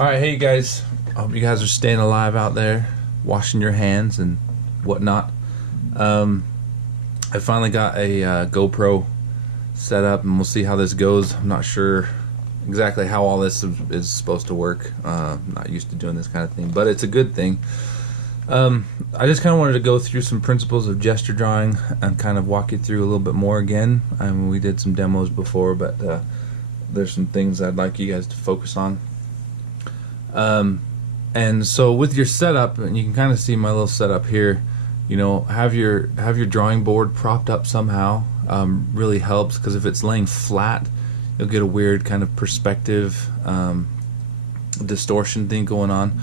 Alright, hey guys. I hope you guys are staying alive out there, washing your hands and whatnot. I finally got a GoPro set up, and we'll see how this goes. I'm not sure exactly how all this is supposed to work. I'm not used to doing this kind of thing, but it's a good thing. I just kind of wanted to go through some principles of gesture drawing and kind of walk you through a little bit more again. I mean, we did some demos before, but there's some things I'd like you guys to focus on. And so with your setup, and you can kind of see my little setup here, you know, have your drawing board propped up somehow. Really helps, because if it's laying flat, you'll get a weird kind of perspective distortion thing going on.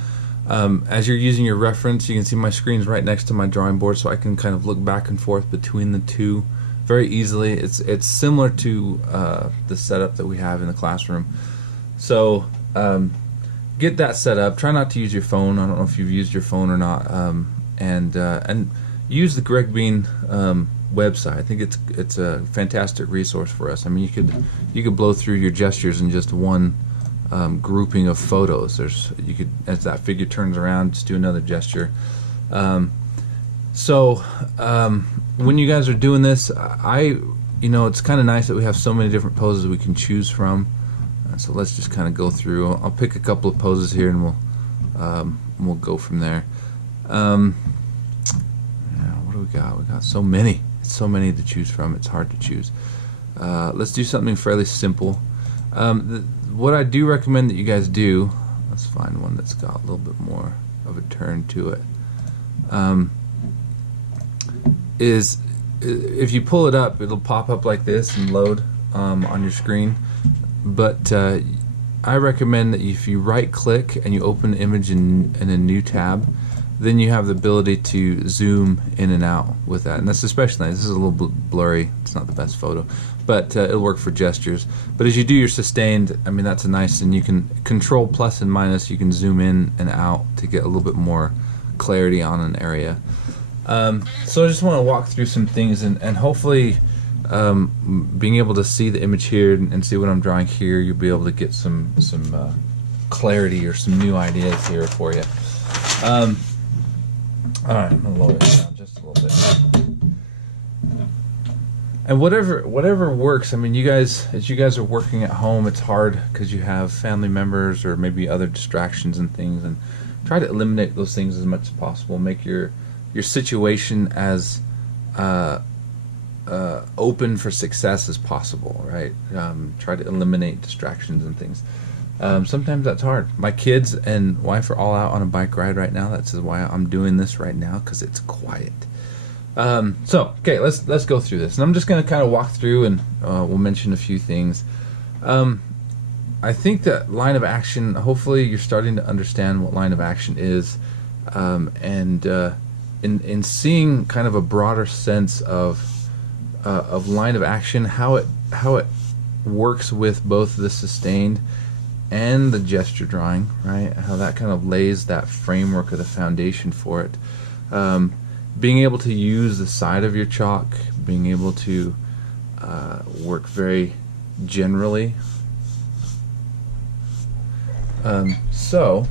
As you're using your reference, you can see my screen's right next to my drawing board, so I can kind of look back and forth between the two very easily. It's similar to the setup that we have in the classroom. So get that set up. Try not to use your phone. I don't know if you've used your phone or not. And use the Greg Bean website. I think it's a fantastic resource for us. I mean, you could blow through your gestures in just one grouping of photos. As that figure turns around, just do another gesture. So when you guys are doing this, it's kind of nice that we have so many different poses we can choose from. So let's just kind of go through. I'll pick a couple of poses here, and we'll go from there. What do we got? We got so many to choose from. It's hard to choose. Let's do something fairly simple. What I do recommend that you guys do, let's find one that's got a little bit more of a turn to it, is if you pull it up, it'll pop up like this and load on your screen. But I recommend that if you right click and you open the image in a new tab, then you have the ability to zoom in and out with that. And that's especially nice. This is a little blurry. It's not the best photo, but it'll work for gestures. But as you do your sustained, I mean, that's a nice, and you can control plus and minus. You can zoom in and out to get a little bit more clarity on an area. So I just want to walk through some things, and hopefully being able to see the image here and see what I'm drawing here, you'll be able to get some clarity or some new ideas here for you. Alright, I'm gonna lower it down just a little bit. And whatever works. I mean, as you guys are working at home, it's hard because you have family members or maybe other distractions and things, and try to eliminate those things as much as possible. Make your situation as open for success as possible, right? Try to eliminate distractions and things. Sometimes that's hard. My kids and wife are all out on a bike ride right now. That's why I'm doing this right now, because it's quiet. Okay, let's go through this, and I'm just going to kind of walk through, and we'll mention a few things. I think that line of action, hopefully you're starting to understand what line of action is, and in seeing kind of a broader sense of line of action, how it works with both the sustained and the gesture drawing, right? How that kind of lays that framework of the foundation for it. Being able to use the side of your chalk, being able to work very generally. So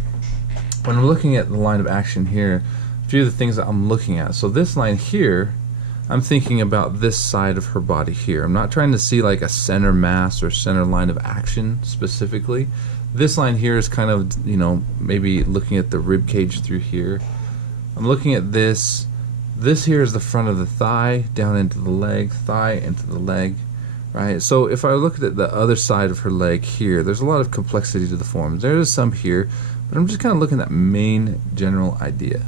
when I'm looking at the line of action here, a few of the things that I'm looking at. So this line here, I'm thinking about this side of her body here. I'm not trying to see like a center mass or center line of action specifically. This line here is kind of, maybe looking at the rib cage through here. I'm looking at this. This here is the front of the thigh, down into the leg, thigh into the leg, right? So if I look at the other side of her leg here, there's a lot of complexity to the forms. There is some here, but I'm just kind of looking at that main general idea.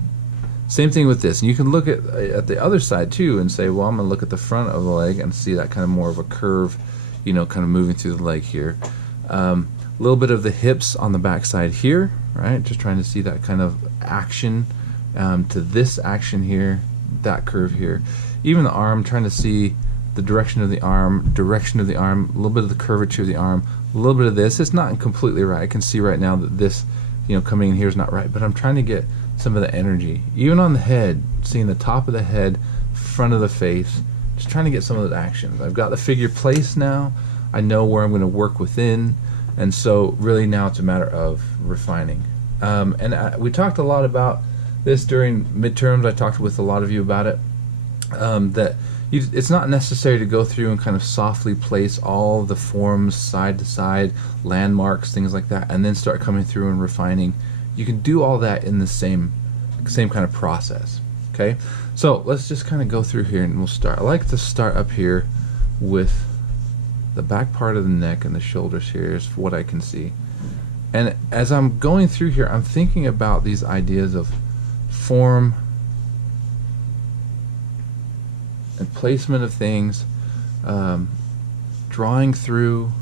Same thing with this, and you can look at the other side too and say, well, I'm going to look at the front of the leg and see that kind of more of a curve, kind of moving through the leg here. A little bit of the hips on the back side here, right? Just trying to see that kind of action to this action here, that curve here. Even the arm, trying to see the direction of the arm, a little bit of the curvature of the arm, a little bit of this. It's not completely right. I can see right now that this, coming in here is not right, but I'm trying to get some of the energy. Even on the head, seeing the top of the head, front of the face, just trying to get some of those actions. I've got the figure placed now. I know where I'm going to work within, And so really now it's a matter of refining. We talked a lot about this during midterms. I talked with a lot of you about it. It's not necessary to go through and kind of softly place all the forms side to side, landmarks, things like that, and then start coming through and refining. You can do all that in the same kind of process. Okay, so let's just kind of go through here and we'll start. I like to start up here with the back part of the neck and the shoulders. Here is what I can see. And as I'm going through here, I'm thinking about these ideas of form and placement of things, drawing through,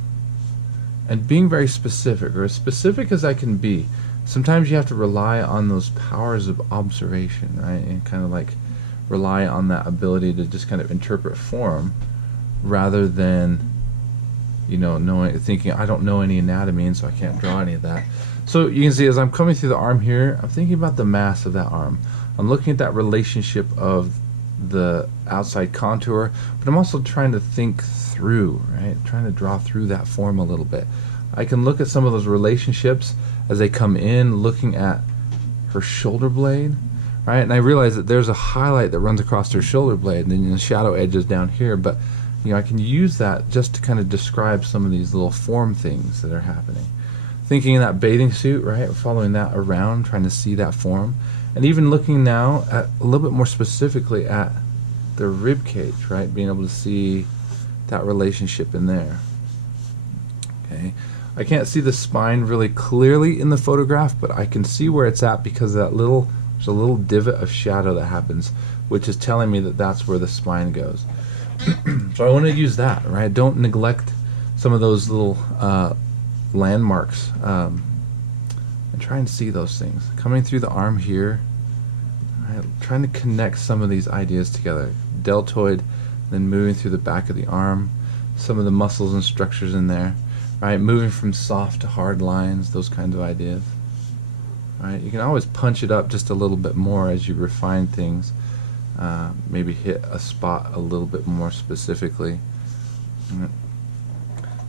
and being very specific, or as specific as I can be. Sometimes you have to rely on those powers of observation, right? And kind of like rely on that ability to just kind of interpret form rather than, you know, thinking I don't know any anatomy and so I can't draw any of that. So you can see as I'm coming through the arm here, I'm thinking about the mass of that arm. I'm looking at that relationship of the outside contour, but I'm also trying to think through, right? Trying to draw through that form a little bit. I can look at some of those relationships as they come in, looking at her shoulder blade, right? And I realize that there's a highlight that runs across her shoulder blade, and then the shadow edges down here, but you know, I can use that just to kind of describe some of these little form things that are happening. Thinking in that bathing suit, right? Following that around, trying to see that form. And even looking now at a little bit more specifically at the rib cage, right? Being able to see that relationship in there. Okay. I can't see the spine really clearly in the photograph, but I can see where it's at because there's a little divot of shadow that happens, which is telling me that that's where the spine goes. So I want to use that, right? Don't neglect some of those little landmarks, and try and see those things. Coming through the arm here, right? Trying to connect some of these ideas together. Deltoid, then moving through the back of the arm, some of the muscles and structures in there, right? Moving from soft to hard lines, those kinds of ideas. Right? You can always punch it up just a little bit more as you refine things. Maybe hit a spot a little bit more specifically. Right.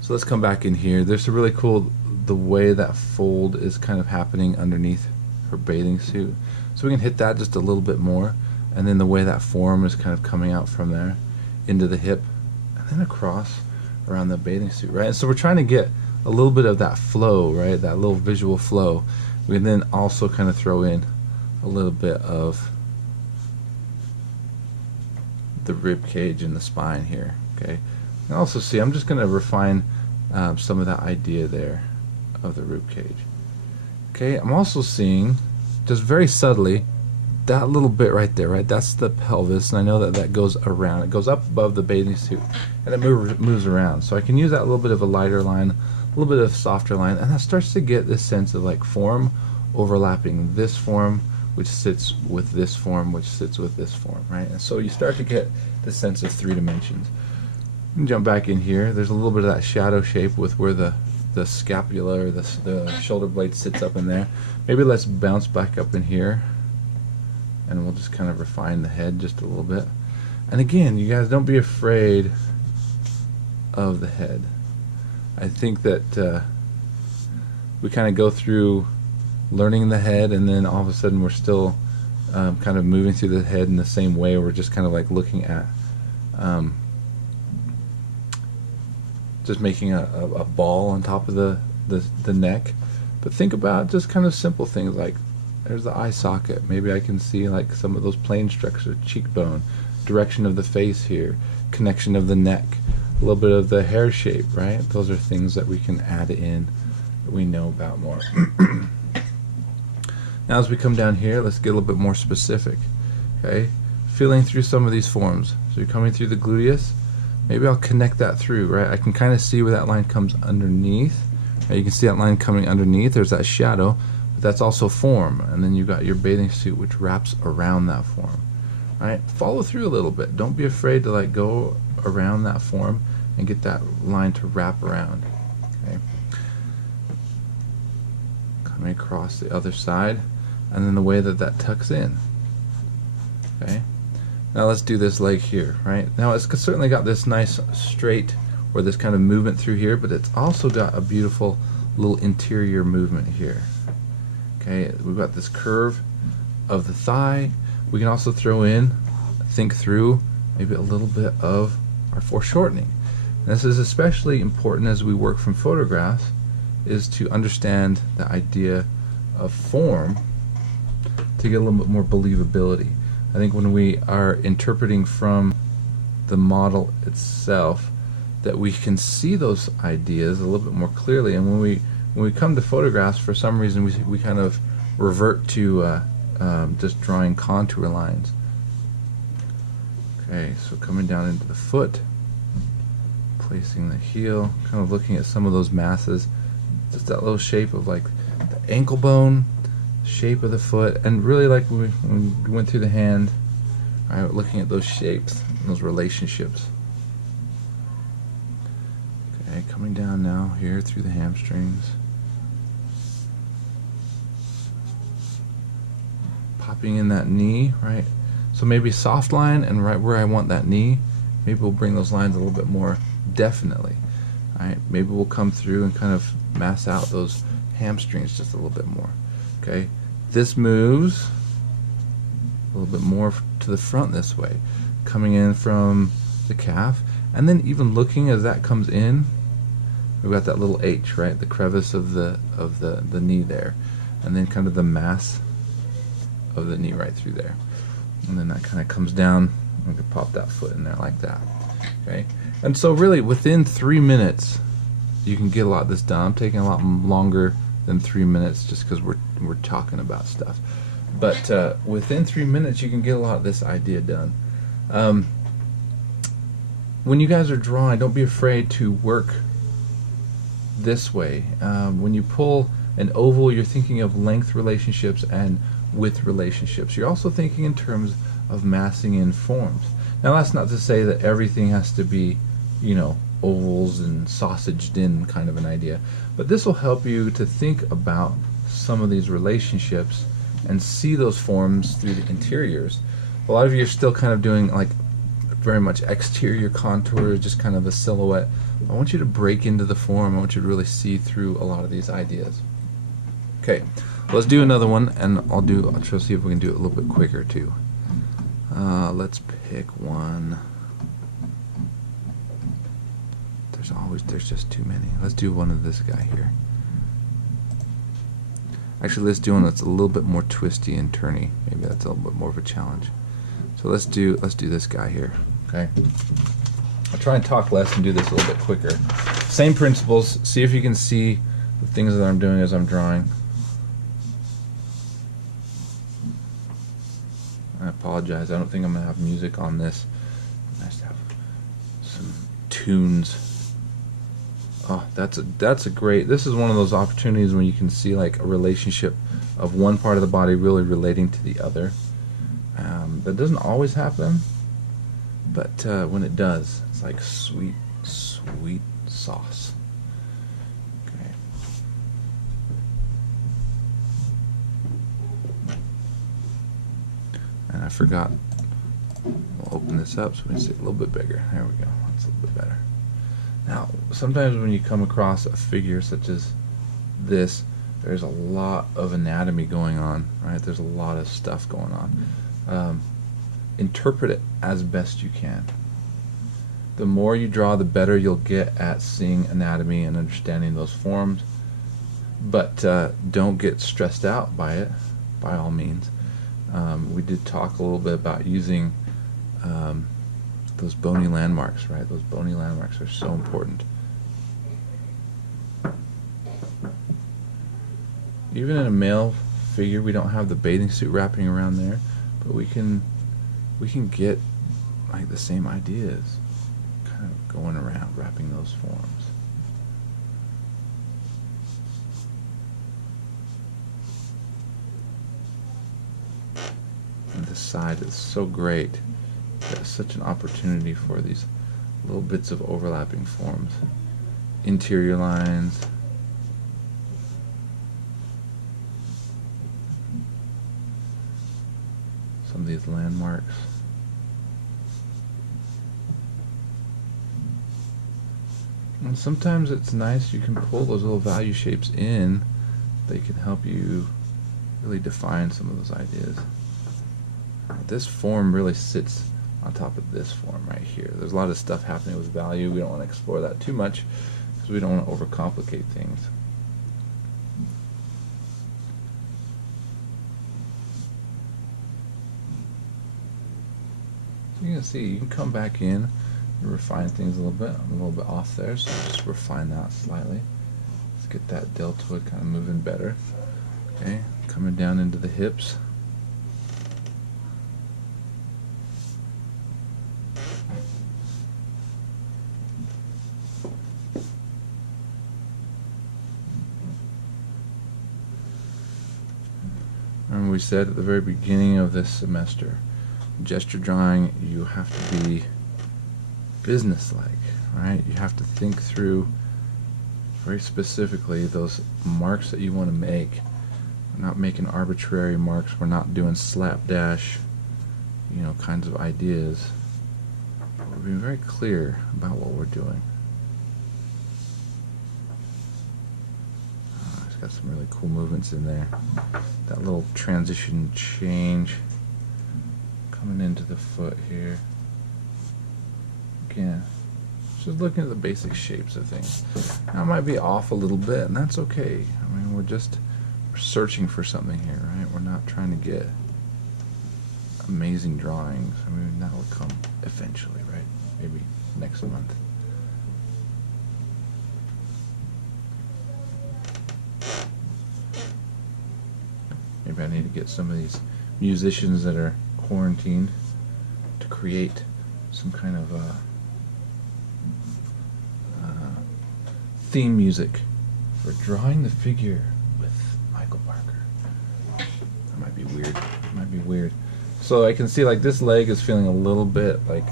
So let's come back in here. There's a really cool, the way that fold is kind of happening underneath her bathing suit. So we can hit that just a little bit more, and then the way that form is kind of coming out from there into the hip and then across around the bathing suit, right? And so we're trying to get a little bit of that flow, right? That little visual flow. We can then also kind of throw in a little bit of the rib cage and the spine here, okay? And also see, I'm just going to refine some of that idea there of the rib cage. Okay, I'm also seeing, just very subtly, that little bit right there, right? That's the pelvis, and I know that that goes around. It goes up above the bathing suit, and it moves around. So I can use that little bit of a lighter line, a little bit of softer line, and that starts to get this sense of like form overlapping this form, which sits with this form, which sits with this form, right? And so you start to get the sense of 3 dimensions. Jump back in here. There's a little bit of that shadow shape with where the scapula or the shoulder blade sits up in there. Maybe let's bounce back up in here, and we'll just kind of refine the head just a little bit. And again, you guys, don't be afraid of the head. I think that we kind of go through learning the head, and then all of a sudden we're still kind of moving through the head in the same way. We're just kind of like looking at just making a ball on top of the neck. But think about just kind of simple things like there's the eye socket. Maybe I can see like some of those plane structures, cheekbone, direction of the face here, connection of the neck, a little bit of the hair shape, right? Those are things that we can add in that we know about more. Now as we come down here, let's get a little bit more specific. Okay, feeling through some of these forms. So you're coming through the gluteus. Maybe I'll connect that through, right? I can kind of see where that line comes underneath. Right? You can see that line coming underneath. There's that shadow, but that's also form. And then you've got your bathing suit, which wraps around that form. All right, follow through a little bit. Don't be afraid to like go around that form and get that line to wrap around. Okay, coming across the other side, and then the way that that tucks in. Okay. Now let's do this leg here, right? Now it's certainly got this nice straight or this kind of movement through here, but it's also got a beautiful little interior movement here. Okay, we've got this curve of the thigh. We can also throw in, think through, maybe a little bit of our foreshortening. And this is especially important as we work from photographs, is to understand the idea of form to get a little bit more believability. I think when we are interpreting from the model itself, that we can see those ideas a little bit more clearly, and when we come to photographs, for some reason we kind of revert to just drawing contour lines. Okay, so coming down into the foot, placing the heel, kind of looking at some of those masses, just that little shape of like the ankle bone, shape of the foot, and really like when we went through the hand, right, looking at those shapes and those relationships. Okay, coming down now here through the hamstrings, popping in that knee, right? So maybe soft line, and right where I want that knee, maybe we'll bring those lines a little bit more definitely. Right? Maybe we'll come through and kind of mass out those hamstrings just a little bit more. Okay, this moves a little bit more to the front this way, coming in from the calf, and then even looking as that comes in, we've got that little H, right? The crevice of the knee there, and then kind of the mass of the knee right through there, and then that kind of comes down. We can pop that foot in there like that. Okay, and so really within 3 minutes you can get a lot of this done. I'm taking a lot longer than 3 minutes just because we're talking about stuff, but within 3 minutes you can get a lot of this idea done. When you guys are drawing, don't be afraid to work this way. When you pull an oval, you're thinking of length relationships and width relationships. You're also thinking in terms of massing in forms. Now that's not to say that everything has to be, you know, ovals and sausaged in kind of an idea, but this will help you to think about some of these relationships and see those forms through the interiors. A lot of you are still kind of doing like very much exterior contours, just kind of a silhouette. I want you to break into the form. I want you to really see through a lot of these ideas. Okay, let's do another one, and I'll try to see if we can do it a little bit quicker too. Let's pick one. There's just too many. Let's do one of this guy here. Actually, let's do one that's a little bit more twisty and turny. Maybe that's a little bit more of a challenge. So let's do this guy here. Okay. I'll try and talk less and do this a little bit quicker. Same principles. See if you can see the things that I'm doing as I'm drawing. I apologize. I don't think I'm gonna have music on this. Nice to have some tunes. Oh, that's a great. This is one of those opportunities when you can see like a relationship of one part of the body really relating to the other. That doesn't always happen, but when it does, it's like sweet, sweet sauce. Okay. And I forgot. We'll open this up so we can see it a little bit bigger. There we go. That's a little bit better. Now, sometimes when you come across a figure such as this, there's a lot of anatomy going on, right? There's a lot of stuff going on. Interpret it as best you can. The more you draw, the better you'll get at seeing anatomy and understanding those forms. But don't get stressed out by it, by all means. We did talk a little bit about using those bony landmarks, right? Those bony landmarks are so important. Even in a male figure, we don't have the bathing suit wrapping around there, but we can get like the same ideas kind of going around, wrapping those forms. And this side is so great. There's such an opportunity for these little bits of overlapping forms. Interior lines. Some of these landmarks. And sometimes it's nice you can pull those little value shapes in. They can help you really define some of those ideas. This form really sits on top of this form right here. There's a lot of stuff happening with value. We don't want to explore that too much because we don't want to overcomplicate things. So you can see, you can come back in and refine things a little bit. I'm a little bit off there, so just refine that slightly. Let's get that deltoid kind of moving better. Okay, coming down into the hips. Remember we said at the very beginning of this semester, gesture drawing, you have to be businesslike, right? You have to think through very specifically those marks that you want to make. We're not making arbitrary marks. We're not doing slapdash, kinds of ideas. We're being very clear about what we're doing. It's got some really cool movements in there. That little transition change coming into the foot here. Again, just looking at the basic shapes of things. Now, I might be off a little bit, and that's okay. I mean, we're searching for something here, right? We're not trying to get amazing drawings. I mean, that will come eventually, right? Maybe next month. Maybe I need to get some of these musicians that are quarantined to create some kind of theme music for drawing the figure with Michael Barker. That might be weird. It might be weird. So I can see like this leg is feeling a little bit like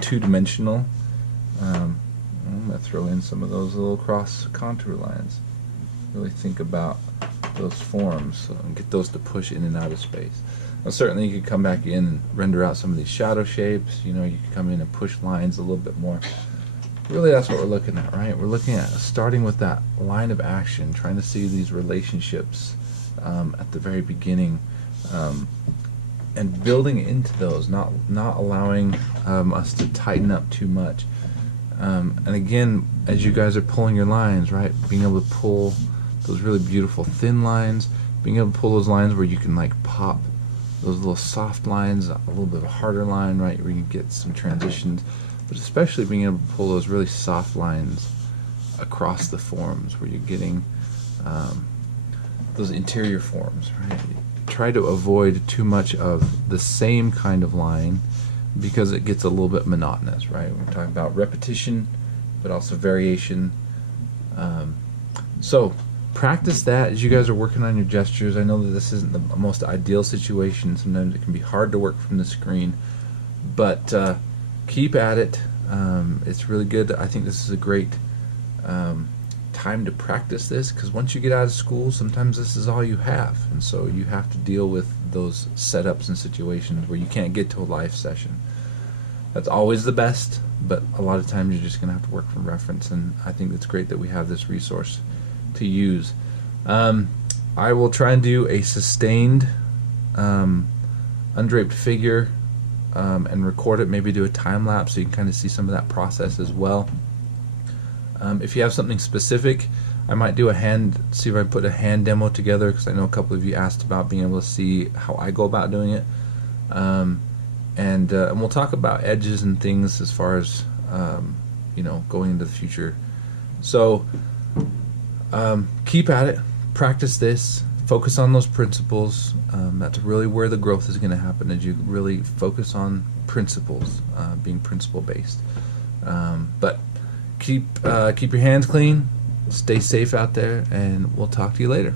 two-dimensional. I'm going to throw in some of those little cross contour lines. Really think about those forms and get those to push in and out of space. Now, certainly you could come back in and render out some of these shadow shapes. You could come in and push lines a little bit more. Really, that's what we're looking at, right? We're looking at starting with that line of action, trying to see these relationships at the very beginning, and building into those, not allowing us to tighten up too much. And again, as you guys are pulling your lines, right, being able to pull those really beautiful thin lines, being able to pull those lines where you can like pop those little soft lines, a little bit of a harder line, right, where you can get some transitions, but especially being able to pull those really soft lines across the forms where you're getting those interior forms, right? Try to avoid too much of the same kind of line because it gets a little bit monotonous, right? We're talking about repetition, but also variation. So practice that as you guys are working on your gestures. I know that this isn't the most ideal situation. Sometimes it can be hard to work from the screen, but keep at it. It's really good. I think this is a great time to practice this, because once you get out of school, sometimes this is all you have, and so you have to deal with those setups and situations where you can't get to a live session. That's always the best, but a lot of times you're just going to have to work from reference, and I think it's great that we have this resource to use. I will try and do a sustained undraped figure and record it, maybe do a time lapse so you can kind of see some of that process as well. If you have something specific, I might do see if I put a hand demo together, because I know a couple of you asked about being able to see how I go about doing it. And we'll talk about edges and things as far as going into the future. So keep at it, practice this, focus on those principles. That's really where the growth is going to happen, as you really focus on principles, being principle based. But keep your hands clean, stay safe out there, and we'll talk to you later.